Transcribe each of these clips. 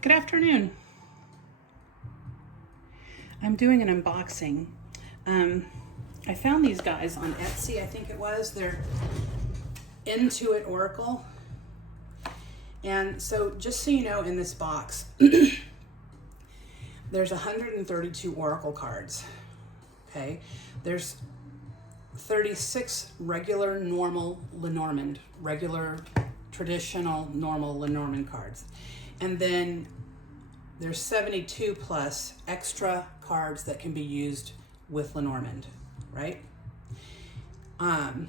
Good afternoon. I'm doing an unboxing. I found these guys on Etsy, I think it was. They're In2it Oracle. And so just so you know, in this box, there's 132 Oracle cards, okay? There's 36 regular, normal Lenormand, regular, traditional, normal Lenormand cards. And then there's 72 plus extra cards that can be used with Lenormand, right? And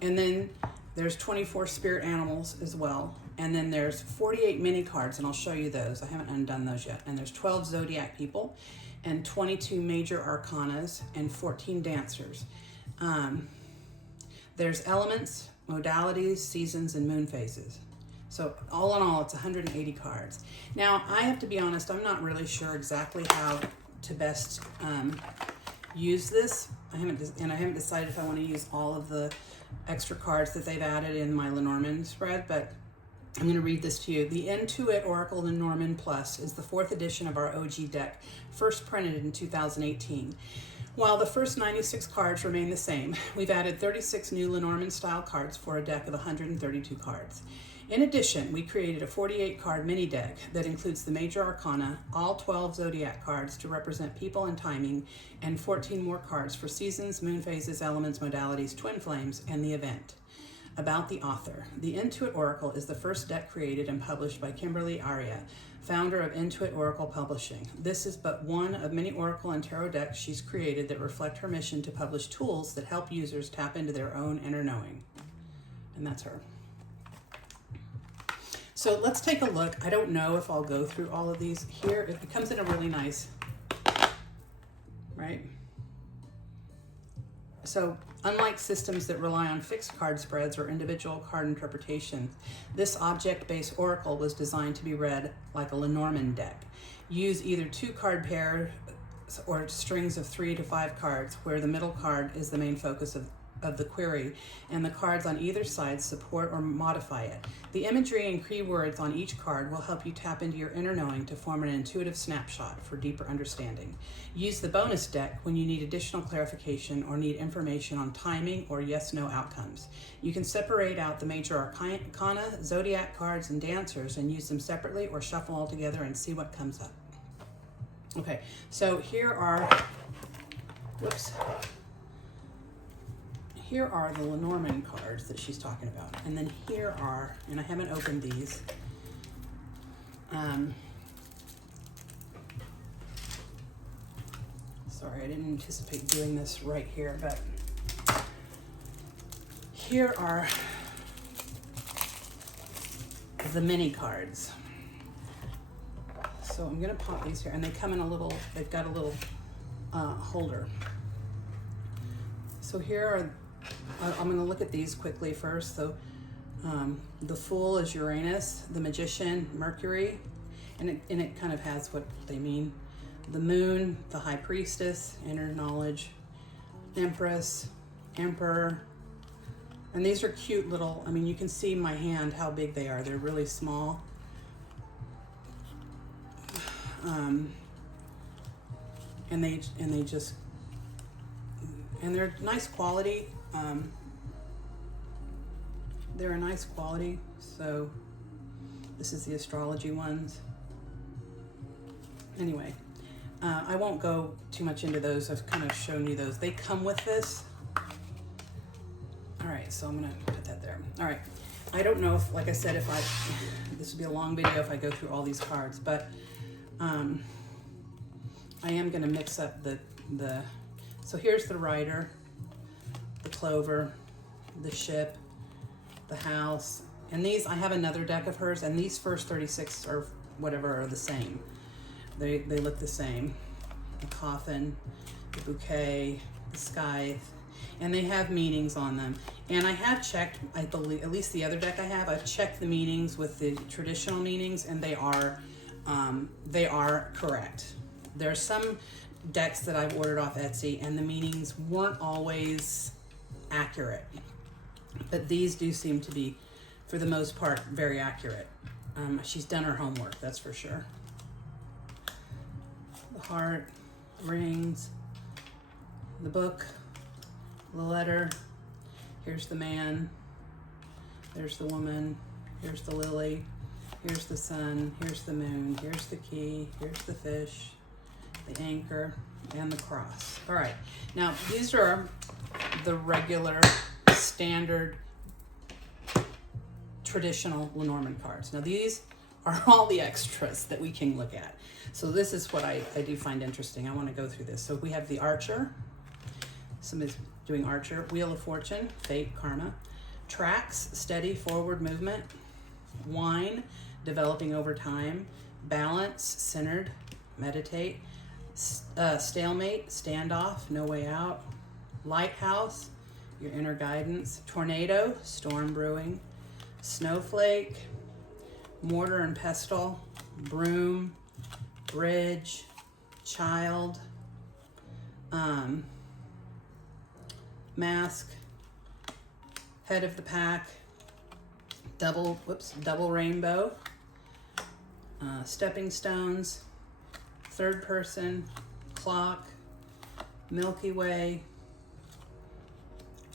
then there's 24 spirit animals as well. And then there's 48 mini cards, and I'll show you those. I haven't undone those yet. And there's 12 zodiac people and 22 major arcanas and 14 dancers. There's elements, modalities, seasons, and moon phases. So all in all, it's 180 cards. Now, I have to be honest, I'm not really sure exactly how to best use this. I haven't decided if I want to use all of the extra cards that they've added in my Lenormand spread, but I'm going to read this to you. The In2it Oracle Lenormand Plus is the 4th edition of our OG deck, first printed in 2018. While the first 96 cards remain the same, we've added 36 new Lenormand style cards for a deck of 132 cards. In addition, we created a 48-card mini deck that includes the major arcana, all 12 zodiac cards to represent people and timing, and 14 more cards for seasons, moon phases, elements, modalities, twin flames, and the event. About the author. The In2it Oracle is the first deck created and published by Kimberly Aria, founder of In2it Oracle Publishing. This is but one of many Oracle and Tarot decks she's created that reflect her mission to publish tools that help users tap into their own inner knowing. And that's her. So let's take a look. I don't know if I'll go through all of these. Here, it comes in a really nice, right? So unlike systems that rely on fixed card spreads or individual card interpretations, this object-based oracle was designed to be read like a Lenormand deck. Use either 2 card pairs or strings of 3 to 5 cards, where the middle card is the main focus of the query, and the cards on either side support or modify it. The imagery and keywords on each card will help you tap into your inner knowing to form an intuitive snapshot for deeper understanding. Use the bonus deck when you need additional clarification or need information on timing or yes/no outcomes. You can separate out the major arcana, zodiac cards, and dancers and use them separately or shuffle all together and see what comes up. Okay, so here are, here are the Lenormand cards that she's talking about. And then here are, and I haven't opened these, sorry, I didn't anticipate doing this right here, but here are the mini cards. So I'm gonna pop these here, and they come in a little, they've got a little holder. So here are, I'm going to look at these quickly first. So the Fool is Uranus, the Magician, Mercury, and it kind of has what they mean. The Moon, the High Priestess, Inner Knowledge, Empress, Emperor, and these are cute little, I mean, you can see my hand how big they are. They're really small. And they just, and they're nice quality. They're a nice quality. So this is the astrology ones. Anyway, I won't go too much into those. I've kind of shown you those. They come with this. All right, so I'm gonna put that there. All right, I don't know if, like I said, if this would be a long video if I go through all these cards, but I am gonna mix up so here's the Rider, the Clover, the Ship, the House, and these, I have another deck of hers, and these first 36 or whatever are the same. They look the same. The Coffin, the Bouquet, the Scythe, and they have meanings on them. And I have checked, I believe, at least the other deck I have, I've checked the meanings with the traditional meanings, and they are correct. There are some decks that I've ordered off Etsy, and the meanings weren't always accurate, but these do seem to be, for the most part, very accurate. She's done her homework, that's for sure. heart, rings, the book, the letter. Here's the man, there's the woman, here's the lily, here's the sun, here's the moon, here's the key, here's the fish, the anchor, and the cross. All right, now these are the regular, standard, traditional Lenormand cards. Now these are all the extras that we can look at. So this is what I do find interesting. I want to go through this. So we have the Archer. Somebody's doing Archer. Wheel of Fortune, fate, karma. Tracks, steady, forward movement. Wine, developing over time. Balance, centered, meditate. Stalemate, standoff, no way out. Lighthouse, your inner guidance. Tornado, storm brewing. Snowflake, mortar and pestle. Broom, bridge, child. Mask, head of the pack. Double rainbow. Stepping stones. Third person, clock, Milky Way,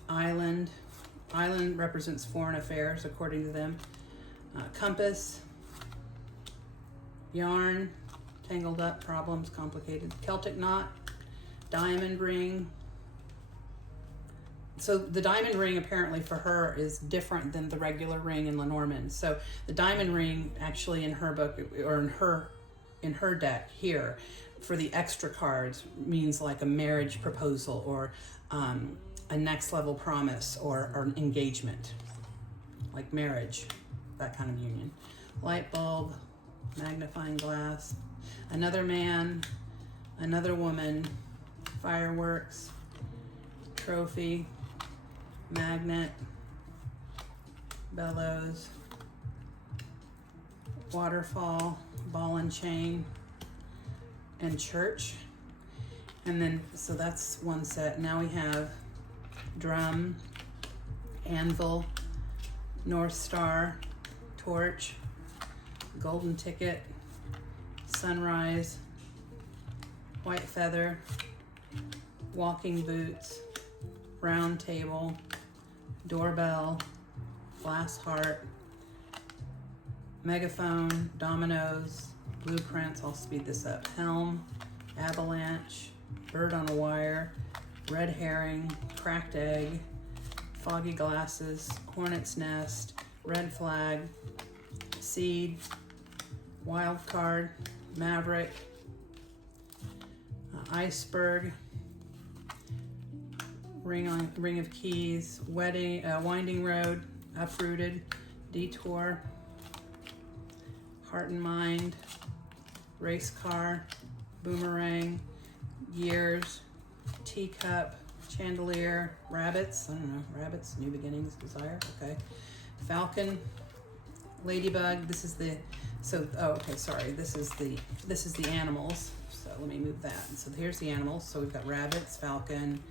island. Island represents foreign affairs, according to them. Compass, yarn, tangled up, problems, complicated. Celtic knot, diamond ring. So the diamond ring apparently for her is different than the regular ring in Lenormand. So the diamond ring actually in her book, or in her deck here, for the extra cards, means like a marriage proposal, or a next level promise, or an engagement, like marriage, that kind of union. Light bulb, magnifying glass, another man, another woman, fireworks, trophy, magnet, bellows, waterfall, ball and chain, and church. And then, so that's one set. Now we have drum, anvil, North Star, torch, golden ticket, sunrise, white feather, walking boots, round table, doorbell, glass heart, megaphone, dominoes, blueprints, I'll speed this up, helm, avalanche, bird on a wire, red herring, cracked egg, foggy glasses, hornet's nest, red flag, seed, wild card, maverick, iceberg, ring of keys, wedding, winding road, uprooted, detour, heart and mind, race car, boomerang, years, teacup, chandelier, rabbits, I don't know, rabbits, new beginnings, desire, okay, falcon, ladybug. This is the, so, oh, okay, sorry, this is the animals, so let me move that. So here's the animals. So we've got rabbits, falcon,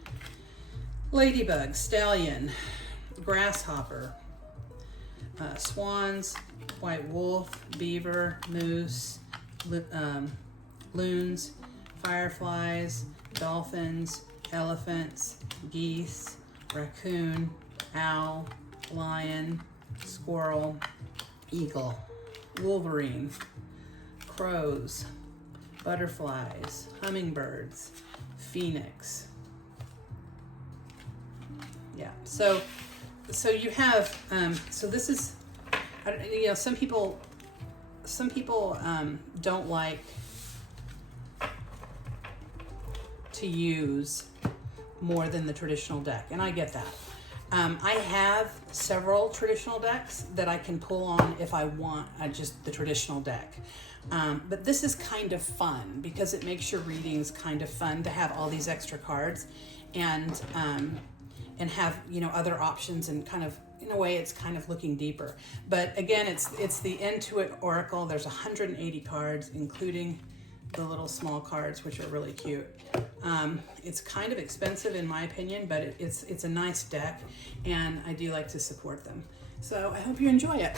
ladybug, stallion, grasshopper, swans, white wolf, beaver, moose, loons, fireflies, dolphins, elephants, geese, raccoon, owl, lion, squirrel, eagle, wolverine, crows, butterflies, hummingbirds, phoenix. Yeah, so you have, so this is, you know, some people don't like to use more than the traditional deck, and I get that. I have several traditional decks that I can pull on if I want just the traditional deck. But this is kind of fun because it makes your readings kind of fun to have all these extra cards and have, you know, other options, and kind of, in a way, it's kind of looking deeper. But again, it's the In2it Oracle. There's 180 cards, including the little small cards, which are really cute. It's kind of expensive in my opinion, but it's a nice deck, and I do like to support them. So I hope you enjoy it.